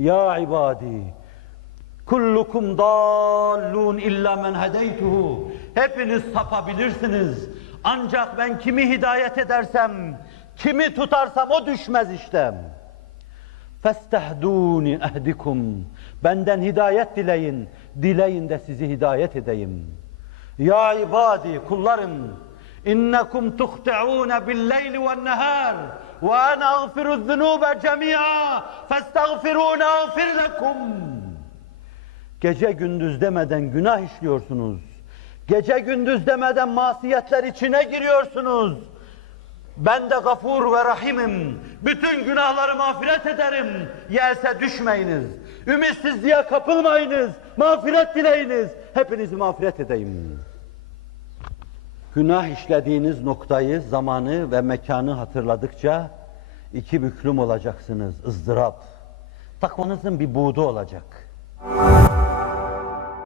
Ya ibadi, kullukum dallun illa men hedeytuhu. Hepiniz sapabilirsiniz. Ancak ben kimi hidayet edersem, kimi tutarsam o düşmez işte. Festehdûni ehdikum. Benden hidayet dileyin. Dileyin de sizi hidayet edeyim. Ya ibadi, kullarım. İnnekum tuhti'ûne billeyli ve'n-nehâr. Ve ene agfiru'z-zunûbe cemî'a. Festagfirûne agfir lekum. Gece gündüz demeden günah işliyorsunuz. Gece gündüz demeden masiyetler içine giriyorsunuz. Ben de gafur ve rahimim. Bütün günahları mağfiret ederim. Yelse düşmeyiniz. Ümitsizliğe kapılmayınız. Mağfiret dileyiniz. Hepinizi mağfiret edeyim. Günah işlediğiniz noktayı, zamanı ve mekanı hatırladıkça iki büklüm olacaksınız. ızdırap. Takvanızın bir buğdu olacak.